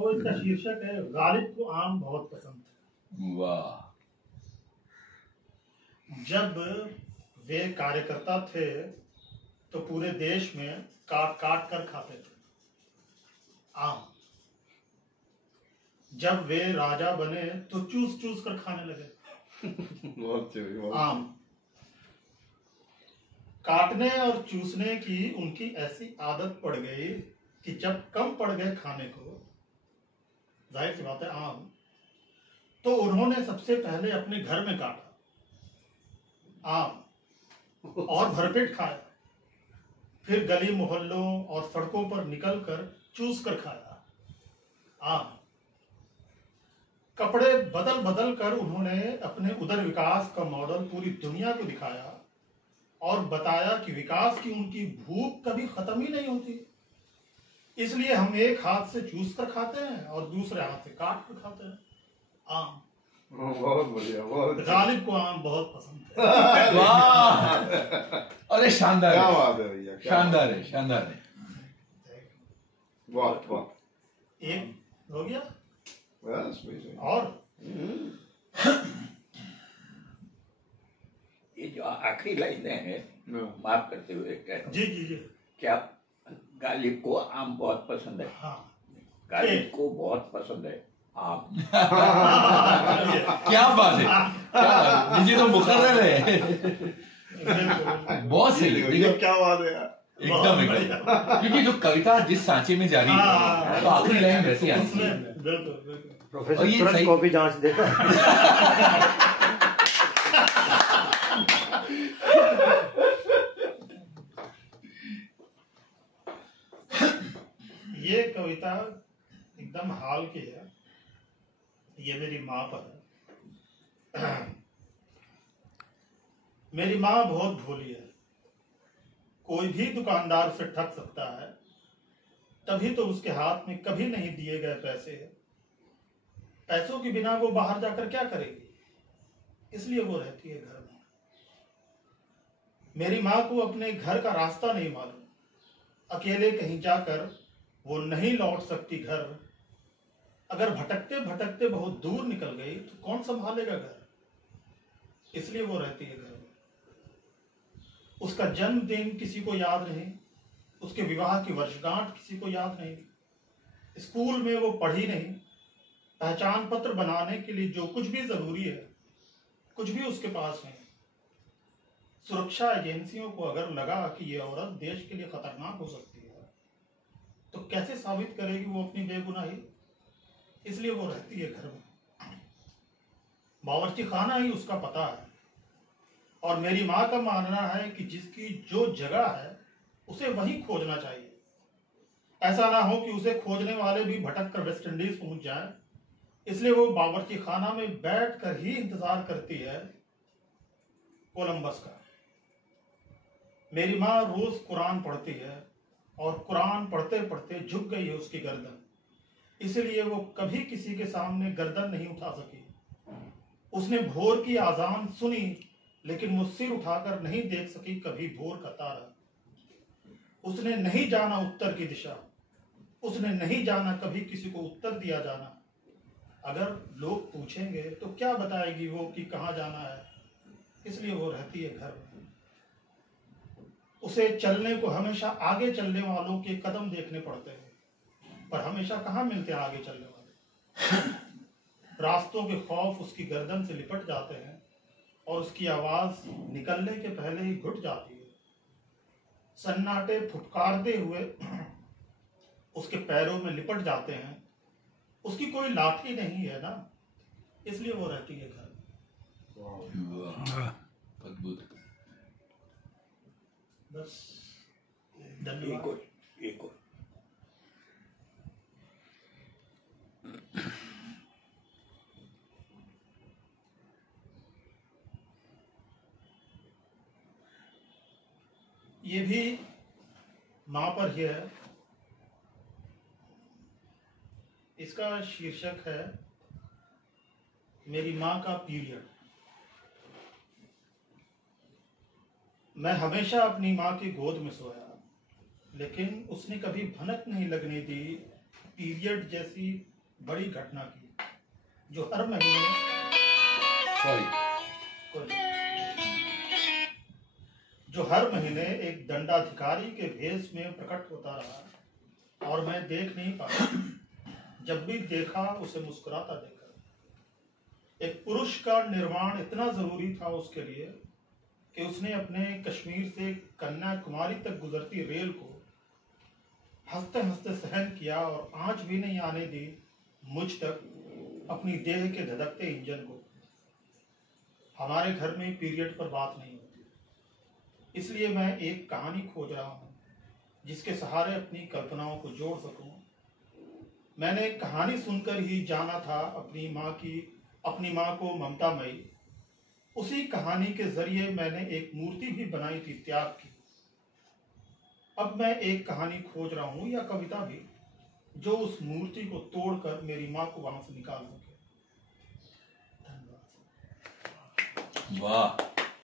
तो इसका शीर्षक है गालिब को आम बहुत पसंद है। वाह। जब वे कार्यकर्ता थे तो पूरे देश में काट काट कर खाते थे आम। जब वे राजा बने तो चूस चूस कर खाने लगे आम। काटने और चूसने की उनकी ऐसी आदत पड़ गई कि जब कम पड़ गए खाने को, जाहिर सी बात है आम, तो उन्होंने सबसे पहले अपने घर में काटा आम और भरपेट खाया। फिर गली मोहल्लों और सड़कों पर निकलकर चूस कर खाया आम। कपड़े बदल बदल कर उन्होंने अपने उदर विकास का मॉडल पूरी दुनिया को दिखाया और बताया कि विकास की उनकी भूख कभी खत्म ही नहीं होती। इसलिए हम एक हाथ से चूस कर खाते हैं और दूसरे हाथ से काट कर खाते हैं आम। बहुत बढ़िया, बहुत गालिब को आम बहुत पसंद है। वाह, अरे शानदार, क्या बात है भैया, शानदार है, शानदार है। वाह वाह। एक हो गया बस और ये जो आखिरी लाइनें हैं, माफ करते हुए कह रहा हूं, जी जी जी क्या गालिब को आम बहुत पसंद है? हाँ। गालिब को बहुत पसंद है आम। क्या बात है, क्या बात है, तो मुकर्रर है। बहुत सही, ये क्या बात है यार, एकदम एकदम। क्योंकि जो कविता जिस सांचे में जारी है तो आखिरी लाइन वैसी आती है। प्रोफेसर तुरंत कॉपी जांच देता है। ये कविता एकदम हाल की है। ये मेरी माँ पर है। मेरी माँ बहुत भोली है। कोई भी दुकानदार से ठग सकता है, तभी तो उसके हाथ में कभी नहीं दिए गए पैसे है। पैसों के बिना वो बाहर जाकर क्या करेगी, इसलिए वो रहती है घर में। मेरी माँ को अपने घर का रास्ता नहीं मालूम। अकेले कहीं जाकर वो नहीं लौट सकती घर। अगर भटकते भटकते बहुत दूर निकल गई तो कौन संभालेगा घर, इसलिए वो रहती है घर में। उसका जन्मदिन किसी को याद नहीं, उसके विवाह की वर्षगांठ किसी को याद नहीं, स्कूल में वो पढ़ी नहीं। पहचान पत्र बनाने के लिए जो कुछ भी जरूरी है, कुछ भी उसके पास नहीं। सुरक्षा एजेंसियों को अगर लगा कि ये औरत देश के लिए खतरनाक हो सकती है, तो कैसे साबित करेगी वो अपनी बेगुनाही, इसलिए वो रहती है घर में। बावर्ची खाना ही उसका पता है। और मेरी माँ का मानना है कि जिसकी जो जगह है उसे वहीं खोजना चाहिए। ऐसा ना हो कि उसे खोजने वाले भी भटक कर वेस्ट इंडीज पहुंच जाए। इसलिए वो बावर्ची खाना में बैठ कर ही इंतजार करती है कोलंबस का। मेरी माँ रोज कुरान पढ़ती है और कुरान पढ़ते पढ़ते झुक गई है उसकी गर्दन, इसलिए वो कभी किसी के सामने गर्दन नहीं उठा सकी। उसने भोर की आजान सुनी, लेकिन वो सिर उठाकर नहीं देख सकी कभी भोर का तारा। उसने नहीं जाना उत्तर की दिशा, उसने नहीं जाना कभी किसी को उत्तर दिया जाना। अगर लोग पूछेंगे तो क्या बताएगी वो कि कहाँ जाना है, इसलिए वो रहती है घर में। उसे चलने को हमेशा आगे चलने वालों के कदम देखने पड़ते हैं, पर हमेशा कहाँ मिलते हैं आगे चलने वाले। रास्तों के खौफ उसकी गर्दन से लिपट जाते हैं और उसकी आवाज निकलने के पहले ही घुट जाती है। सन्नाटे फुटकारते हुए उसके पैरों में लिपट जाते हैं। उसकी कोई लाठी नहीं है ना, इसलिए वो रहती है घर में। अद्भुत। बस धन्यवाद। एक और ये भी माँ पर ही है। इसका शीर्षक है मेरी माँ का पीरियड। मैं हमेशा अपनी माँ की गोद में सोया, लेकिन उसने कभी भनक नहीं लगने दी पीरियड जैसी बड़ी घटना की, जो हर महीने एक दंडाधिकारी के भेष में प्रकट होता रहा और मैं देख नहीं पाया। जब भी देखा उसे मुस्कुराता देखा। एक पुरुष का निर्माण इतना जरूरी था उसके लिए कि उसने अपने कश्मीर से कन्याकुमारी तक गुजरती रेल को हंसते हंसते सहन किया और आंच भी नहीं आने दी मुझ तक अपनी देह के धधकते इंजन को। हमारे घर में पीरियड पर बात नहीं होती, इसलिए मैं एक कहानी खोज रहा हूँ जिसके सहारे अपनी कल्पनाओं को जोड़ सकूं। मैंने एक कहानी सुनकर ही जाना था अपनी माँ को ममतामयी। उसी कहानी के जरिए मैंने एक मूर्ति भी बनाई थी त्याग की। अब मैं एक कहानी खोज रहा हूँ या कविता भी, जो उस मूर्ति को तोड़कर मेरी माँ को वहां से निकाल सके। धन्यवाद। वाह।